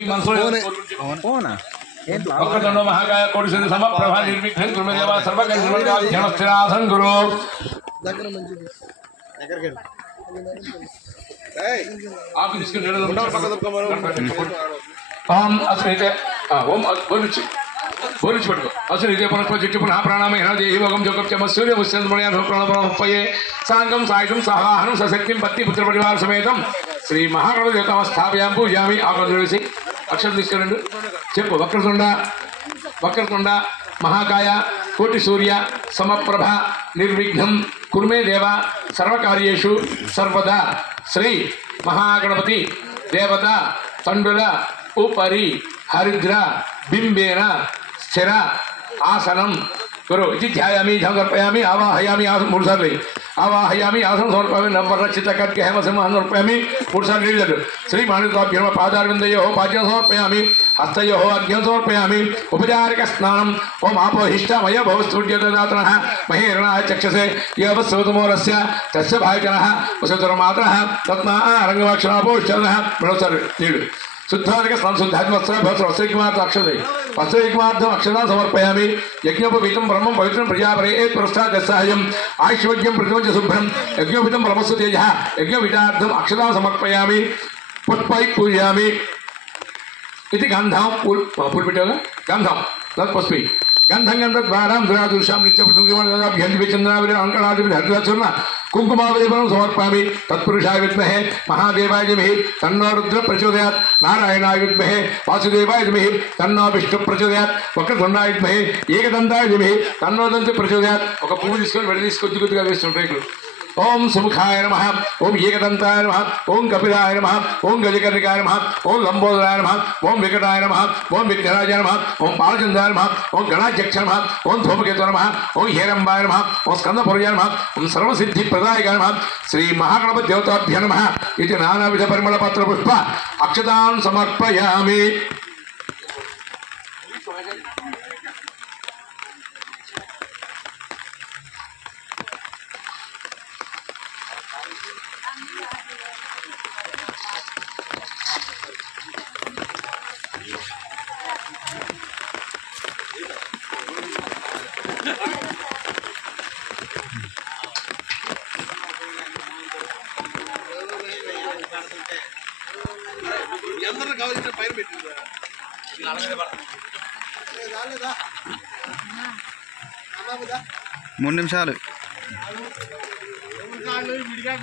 वक्रतुंड महाकाय कोटि सिद्धि समप्रभा निर्विघ्नं कुरु मे देवा सर्वकार्येषु गुरु आप इसके ओम अस्मिते ओम बोलिच पड़को अस्मिते परस्पर चिट्टि पुनः प्राणायाम हेन देहि भोगम जोगम चम सूर्य मुस्यंद्रमणिया प्राणायाम पये सांगम सायकम सहाहनं सशक्तिं पत्नी पुत्र परिवार समेतं श्री महागणपति देवतां स्थापयामि पूजयामि आगंधुरेसि अक्षर తీసుకురండి చెప్పు వక్రతుండ మహాకాయ కోటి సూర్య సమప్రభ నిర్విఘ్నం కుర్మే దేవ సర్వకార్యేషు సర్వదా శ్రీ మహాగణపతి దేవత తండుల ఉపరి హరిద్ర బింబేన స్థిర ఆసనం गुरु इति ध्यायामि समर्पयामि आवाहयामि आसन मूर्छा आवाहयामि आसन समर्पयामि नंबर रचित करके हेम समर्पयामि मूर्छा नीडलु श्री माणिक्याभ्यर्म पादारविन्दयोः पाद्यं समर्पयामि हस्तयोः अर्घ्यं समर्पयामि उपचारिक स्नानम् ओम आपोहिष्टामय भवस्तुड्यददातनः महेरणाय चक्षसे यवस्सोतमोरस्य तस्य भायकनः वसुतरमातरः रत्नारङ्गवाक्षरापोष्टनः मनोसर नीडु शुद्धार्घ संशुद्धात्मस्त्रभस्त्रवस्त्रैकमार्थ अक्षते वस्त्रैकमार्थम् अक्षतां समर्पयामि यज्ञोपवीतं ब्रह्मं पवित्रं प्रजापरेत् पुरस्तादस्साहयम् आयुष्यवज्ञं प्रतिमञ्च शुभ्रं यज्ञोपवीतं ब्रह्मस्तु तेजः यज्ञपीठार्थम् अक्षतां समर्पयामि पुष्पैः पूजयामि इति गन्धां पुष्पिटः गन्धां तत् पुष्पै गंधं गंधद्वारां दुरादुषां नित्यप्रतिमादिचन्द्राविरङ्कणादिभिर्हरिद्रचूर्ण कुङ्कुमावलिबलं समर्पयामि तत्पुरुषाय विद्महे महादेवाय धीमहि तन्नो रुद्र प्रचोदयात् नारायणाय विद्महे वासुदेवाय धीमहि तन्नो विष्णु प्रचोदयात् वक्रतुण्डाय विद्महे एकदन्ताय धीमहि तन्नो दन्ति प्रचोदयात् ఒక పువ్వు తీసుకొని వెడ తీసుకొని కొద్దిగా వేస్తుంటారు ओम सुमुखाय नमः ओम एकदंताय नमः ओम कपिलाय नमः ओम गजकर्णिकाय नमः ओम लंबोदराय नमः ओम विकटाय नमः ओम विघ्नराजाय नमः ओम बालचंद्राय नमः ओम गणाध्यक्षाय नमः ओम धूमकेतुवे नमः ओम हेरंबाय नमः ओम स्कंदपुरजाय नमः ओम सर्वसिद्धिप्रदायकाय नमः श्री महागणपति देवताभ्यो नमः इति नानाविध परिमलपत्र पुष्प अक्षतां समर्पयामि మూడు నిమిషాలు విడిగా